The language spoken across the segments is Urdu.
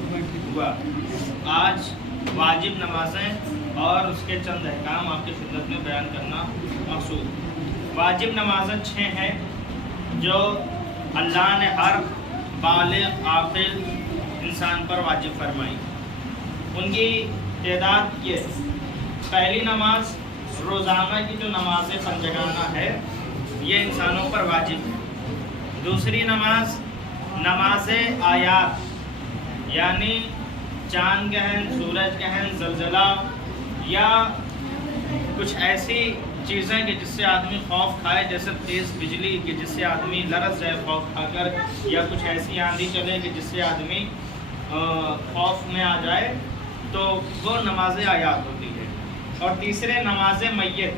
ہوا۔ آج واجب نمازیں اور اس کے چند احکام آپ کی خدمت میں بیان کرنا مقصود۔ واجب نمازیں 6 ہیں جو اللہ نے ہر بالغ عاقل انسان پر واجب فرمائی۔ ان کی تعداد یہ: پہلی نماز روزانہ کی جو نماز پنجگانہ ہے یہ انسانوں پر واجب ہے۔ دوسری نماز نماز آیات، یعنی چاند گہن، سورج گہن، زلزلہ یا کچھ ایسی چیزیں کہ جس سے آدمی خوف کھائے، جیسے تیز بجلی کہ جس سے آدمی لرز جائے خوف کھا کر، یا کچھ ایسی آندھی چلے کہ جس سے آدمی خوف میں آ جائے، تو وہ نماز آیات ہوتی ہے۔ اور تیسرے نماز میت،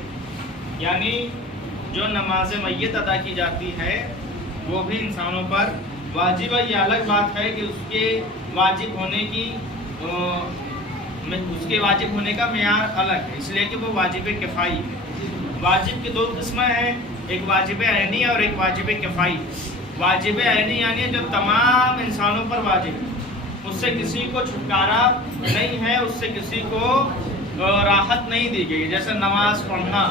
یعنی جو نماز میت ادا کی جاتی ہے وہ بھی انسانوں پر واجب ہے۔ یہ الگ بات ہے کہ اس کے واجب ہونے کا معیار الگ ہے، اس لیے کہ وہ واجب کفائی ہے۔ واجب کی 2 قسمیں ہیں، ایک واجب عینی اور ایک واجب کفائی۔ واجب عینی یعنی جو تمام انسانوں پر واجب ہے، اس سے کسی کو چھٹکارا نہیں ہے، اس سے کسی کو راحت نہیں دی گئی، جیسے نماز پڑھنا،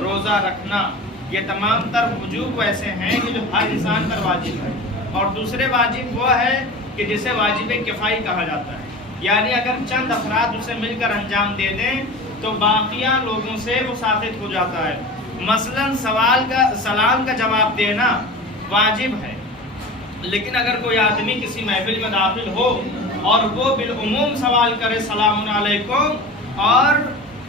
روزہ رکھنا، یہ تمام تر وجوب ویسے ہیں کہ جو ہر انسان پر واجب ہے۔ اور دوسرے واجب وہ ہے کہ جسے واجب کفائی کہا جاتا ہے، یعنی اگر چند افراد اسے مل کر انجام دے دیں تو باقیہ لوگوں سے وہ ساقط ہو جاتا ہے۔ مثلا سلام کا جواب دینا واجب ہے، لیکن اگر کوئی آدمی کسی محفل میں داخل ہو اور وہ بالعموم سوال کرے سلام علیکم، اور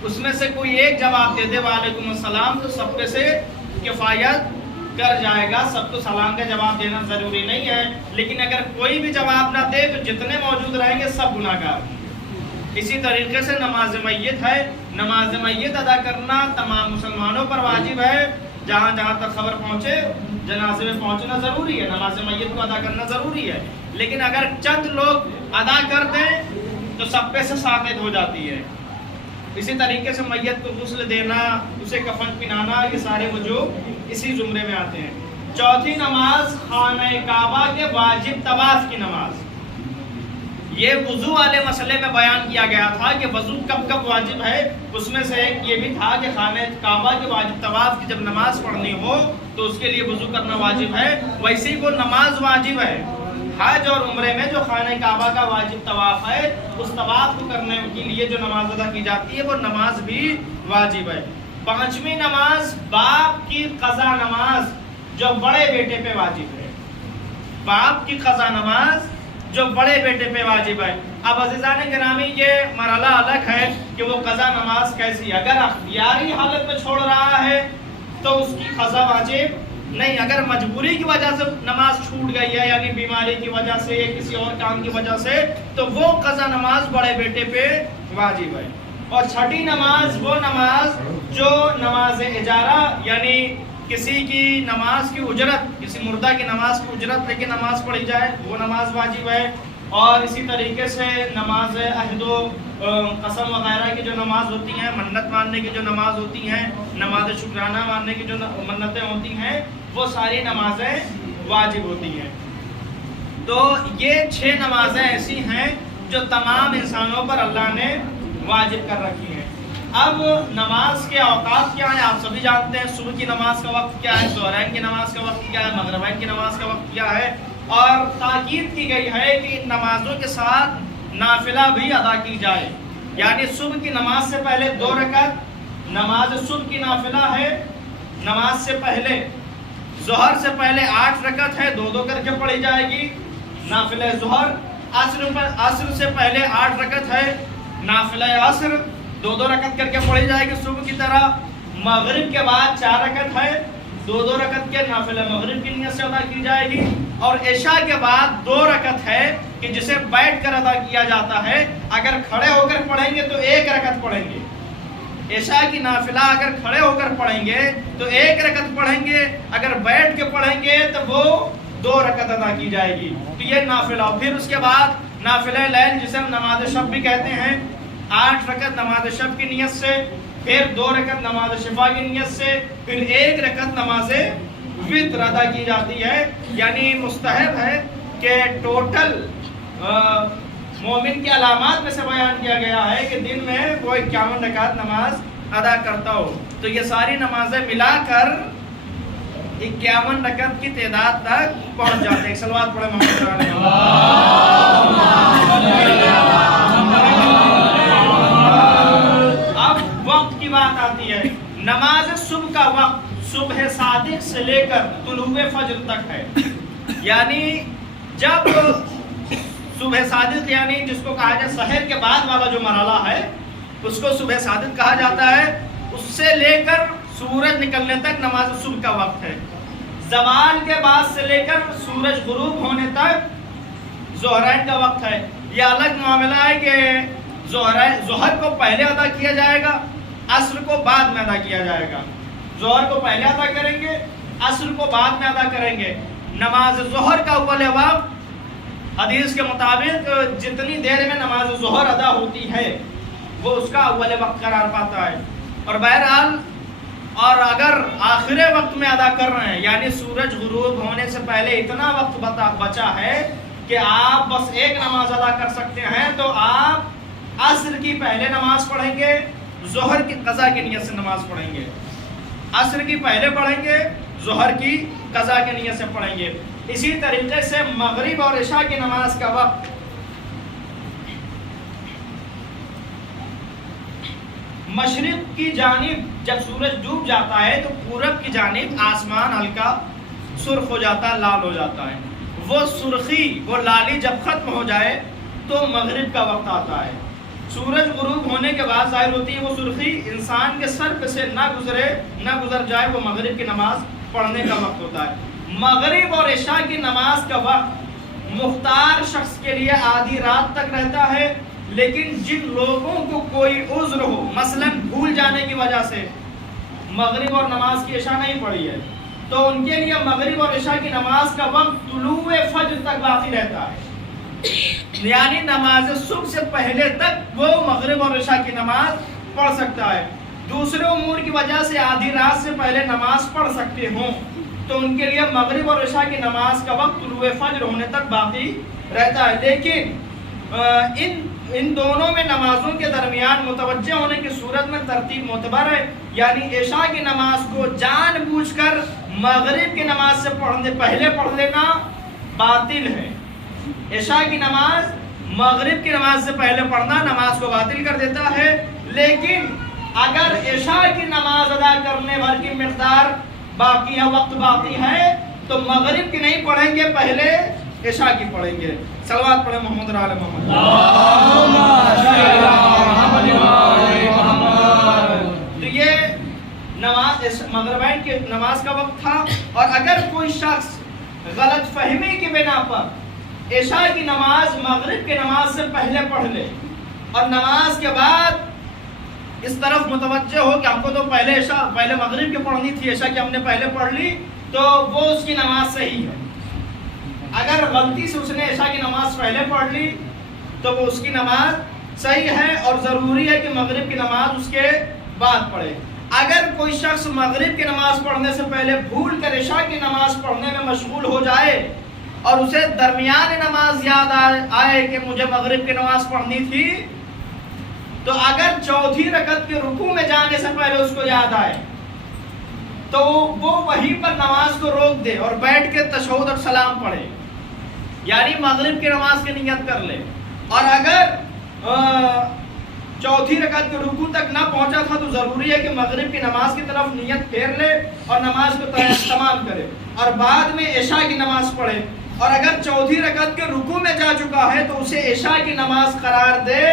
اس میں سے کوئی ایک جواب دے دے وعلیکم السلام، تو سب پہ سے کفایت کر جائے گا۔ سب کو سلام کا جواب دینا ضروری نہیں ہے، لیکن اگر کوئی بھی جواب نہ دے تو جتنے موجود رہیں گے سب گناہ گار ہیں۔ اسی طریقے سے نماز میت ہے، نماز میت ادا کرنا تمام مسلمانوں پر واجب ہے۔ جہاں جہاں تک خبر پہنچے جنازے میں پہنچنا ضروری ہے، نماز میت کو ادا کرنا ضروری ہے، لیکن اگر چند لوگ ادا کر دیں تو سب پہ سے ساقط ہو جاتی ہے۔ اسی طریقے سے میت کو غسل دینا، اسے کفن پہنانا، یہ سارے وجوب اسی زمرے میں آتے ہیں۔ چوتھی نماز خانہ کعبہ کے واجب طواف کی نماز۔ یہ وضو والے مسئلے میں بیان کیا گیا تھا کہ وضو کب کب واجب ہے، اس میں سے ایک یہ بھی تھا کہ خانہ کعبہ کے واجب طواف کی جب نماز پڑھنی ہو تو اس کے لیے وضو کرنا واجب ہے۔ ویسے ہی وہ نماز واجب ہے، حج اور عمرے میں جو خانہ کعبہ کا واجب طواف ہے، اس طواف کو کرنے کے لیے جو نماز ادا کی جاتی ہے وہ نماز بھی واجب ہے۔ 5ویں نماز باپ کی قضا نماز جو بڑے بیٹے پہ واجب ہے۔ باپ کی قضا نماز جو بڑے بیٹے پہ واجب ہے۔ اب عزیزان گرامی یہ مرحلہ الگ ہے کہ وہ قضا نماز کیسی ہے۔ اگر اختیاری حالت میں چھوڑ رہا ہے تو اس کی قضا واجب نہیں، اگر مجبوری کی وجہ سے نماز چھوٹ گئی ہے، یعنی بیماری کی وجہ سے یا کسی اور کام کی وجہ سے، تو وہ قضا نماز بڑے بیٹے پہ واجب ہے۔ اور 6ٹھی نماز وہ نماز جو نماز اجارہ، یعنی کسی کی نماز کی اجرت، کسی مردہ کی نماز کی اجرت لے کے نماز پڑھی جائے، وہ نماز واجب ہے۔ اور اسی طریقے سے نماز عہد و قسم وغیرہ کی جو نماز ہوتی ہیں، منت ماننے کی جو نماز ہوتی ہیں، نماز شکرانہ ماننے کی جو منتیں ہوتی ہیں، وہ ساری نمازیں واجب ہوتی ہیں۔ تو یہ 6 نمازیں ایسی ہیں جو تمام انسانوں پر اللہ نے واجب کر رکھی ہیں۔ اب نماز کے اوقات کیا ہیں آپ سبھی جانتے ہیں۔ صبح کی نماز کا وقت کیا ہے، ظہرین کی نماز کا وقت کیا ہے، مغربین کی نماز کا وقت کیا ہے، اور تاکید کی گئی ہے کہ ان نمازوں کے ساتھ نافلہ بھی ادا کی جائے۔ یعنی صبح کی نماز سے پہلے 2 رکعت نماز صبح کی نافلہ ہے، نماز سے پہلے ظہر سے پہلے 8 رکعت ہے، 2 کر کے پڑھی جائے گی نافلہ ظہر۔ عصر سے پہلے 8 رکعت ہے، نافلہ عصر 2 رکعت کر کے پڑھی جائے گی صبح کی طرح۔ مغرب کے بعد 4 رکعت ہے، 2 رکعت کے نافلہ مغرب کی نیت سے ادا کی جائے گی۔ اور عشاء کے بعد 2 رکعت ہے کہ جسے بیٹھ کر ادا کیا جاتا ہے، اگر کھڑے ہو کر پڑھیں گے تو 1 رکعت پڑھیں گے۔ عشاء کی نافلہ اگر کھڑے ہو کر پڑھیں گے تو 1 رکعت پڑھیں گے، اگر بیٹھ کے پڑھیں گے تو وہ 2 رکعت ادا کی جائے گی۔ تو یہ نافلہ۔ پھر اس کے بعد نافلہ لیل جسے ہم نماز شب بھی کہتے ہیں، 8 رکعت نماز شب کی نیت سے، پھر 2 رکعت نماز شفا کی نیت سے، پھر 1 رکعت نماز وتر ادا کی جاتی ہے۔ یعنی مستحب ہے کہ ٹوٹل مومن کی علامات میں سے بیان کیا گیا ہے کہ دن میں وہ 51 رکعت نماز ادا کرتا ہو. تو یہ ساری نمازیں ملا کر 51 رکعت کی تعداد تک پہنچ جاتے ہیں. صلوات پڑھیں محمد صلی اللہ علیہ وسلم. اب وقت کی بات آتی ہے. نماز صبح کا وقت صبح صادق سے لے کر طلوع فجر تک ہے. یعنی جب صبح صادق یعنی جس کو کہا جائے سحر کے بعد والا جو مرحلہ ہے اس کو صبح صادق کہا جاتا ہے. اس سے لے کر سورج نکلنے تک نماز صبح کا وقت ہے. زوال کے بعد سے لے کر سورج غروب ہونے تک ظہرین کا وقت ہے. یہ الگ معاملہ ہے کہ ظہر کو پہلے ادا کیا جائے گا، عصر کو بعد میں ادا کیا جائے گا. ظہر کو پہلے ادا کریں گے، عصر کو بعد میں ادا کریں گے. نماز ظہر کا اول وقت حدیث کے مطابق جتنی دیر میں نماز ظہر ادا ہوتی ہے وہ اس کا اول وقت قرار پاتا ہے. اور بہرحال اور اگر آخر وقت میں ادا کر رہے ہیں یعنی سورج غروب ہونے سے پہلے اتنا وقت بچا ہے کہ آپ بس ایک نماز ادا کر سکتے ہیں تو آپ عصر کی پہلے نماز پڑھیں گے، ظہر کی قضا کی نیت سے نماز پڑھیں گے. عصر کی پہلے پڑھیں گے، ظہر کی قضا کی نیت سے پڑھیں گے. اسی طریقے سے مغرب اور عشاء کی نماز کا وقت مشرق کی جانب جب سورج ڈوب جاتا ہے تو پورب کی جانب آسمان ہلکا سرخ ہو جاتا ہے، لال ہو جاتا ہے. وہ سرخی وہ لالی جب ختم ہو جائے تو مغرب کا وقت آتا ہے. سورج غروب ہونے کے بعد ظاہر ہوتی ہے وہ سرخی انسان کے سر پہ سے نہ گزر جائے، وہ مغرب کی نماز پڑھنے کا وقت ہوتا ہے. مغرب اور عشاء کی نماز کا وقت مختار شخص کے لیے آدھی رات تک رہتا ہے. لیکن جن لوگوں کو کوئی عذر ہو، مثلا بھول جانے کی وجہ سے مغرب اور نماز کی عشاء نہیں پڑھی ہے، تو ان کے لیے مغرب اور عشاء کی نماز کا وقت طلوع فجر تک باقی رہتا ہے. یعنی نماز صبح سے پہلے تک وہ مغرب اور عشاء کی نماز پڑھ سکتا ہے. دوسرے امور کی وجہ سے آدھی رات سے پہلے نماز پڑھ سکتے ہوں تو ان کے لیے مغرب اور عشاء کی نماز کا وقت طلوع فجر ہونے تک باقی رہتا ہے. لیکن ان دونوں میں نمازوں کے درمیان متوجہ ہونے کی صورت میں ترتیب معتبر ہے. یعنی عشاء کی نماز کو جان بوجھ کر مغرب کی نماز سے پہلے پڑھ لینا باطل ہے. عشاء کی نماز مغرب کی نماز سے پہلے پڑھنا نماز کو باطل کر دیتا ہے. لیکن اگر عشاء کی نماز ادا کرنے بھر کی مقدار باقی ہے، وقت باقی ہے، تو مغرب کی نہیں پڑھیں گے، پہلے عشاء کی پڑھیں گے. صلوات پڑھیں محمد علی محمد. تو یہ نماز مغربین کی نماز کا وقت تھا. اور اگر کوئی شخص غلط فہمی کی بنا پر عشاء کی نماز مغرب کی نماز سے پہلے پڑھ لے اور نماز کے بعد اس طرف متوجہ ہو کہ ہم کو تو پہلے مغرب کی پڑھنی تھی، عشاء کی ہم نے پہلے پڑھ لی، تو وہ اس کی نماز صحیح ہے. اگر غلطی سے اس نے عشاء کی نماز پہلے پڑھ لی تو وہ اس کی نماز صحیح ہے اور ضروری ہے کہ مغرب کی نماز اس کے بعد پڑھے. اگر کوئی شخص مغرب کی نماز پڑھنے سے پہلے بھول کر عشاء کی نماز پڑھنے میں مشغول ہو جائے اور اسے درمیان نماز یاد آئے کہ مجھے مغرب کی نماز پڑھنی تھی، تو اگر چوتھی رکعت کے رکوع میں جانے سے پہلے اس کو یاد آئے تو وہ وہیں پر نماز کو روک دے اور بیٹھ کے تشہد اور سلام پڑھے، یعنی مغرب کی نماز کی نیت کر لے. اور اگر چوتھی رکعت کے رکوع تک نہ پہنچا تھا تو ضروری ہے کہ مغرب کی نماز کی طرف نیت پھیر لے اور نماز کو تمام کرے اور بعد میں عشاء کی نماز پڑھے. اور اگر چوتھی رکعت کے رکوع میں جا چکا ہے تو اسے عشاء کی نماز قرار دے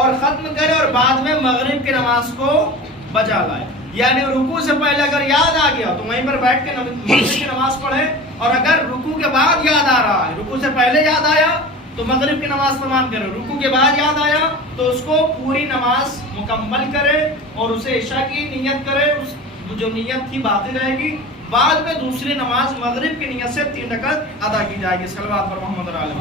اور ختم کرے اور بعد میں مغرب کی نماز کو بجا لائے. یعنی رکوع سے پہلے اگر یاد آ گیا تو وہیں پر بیٹھ کے مغرب کی نماز پڑھے، اور اگر رکوع کے بعد یاد آ رہا ہے، رکوع سے پہلے یاد آیا تو مغرب کی نماز تمام کرے، رکوع کے بعد یاد آیا تو اس کو پوری نماز مکمل کرے اور اسے عشاء کی نیت کرے. اس جو نیت تھی باقی رہے گی. بعد میں دوسری نماز مغرب کی نیت سے 3 رکعت ادا کی جائے گی. صلوات پر محمد علیہ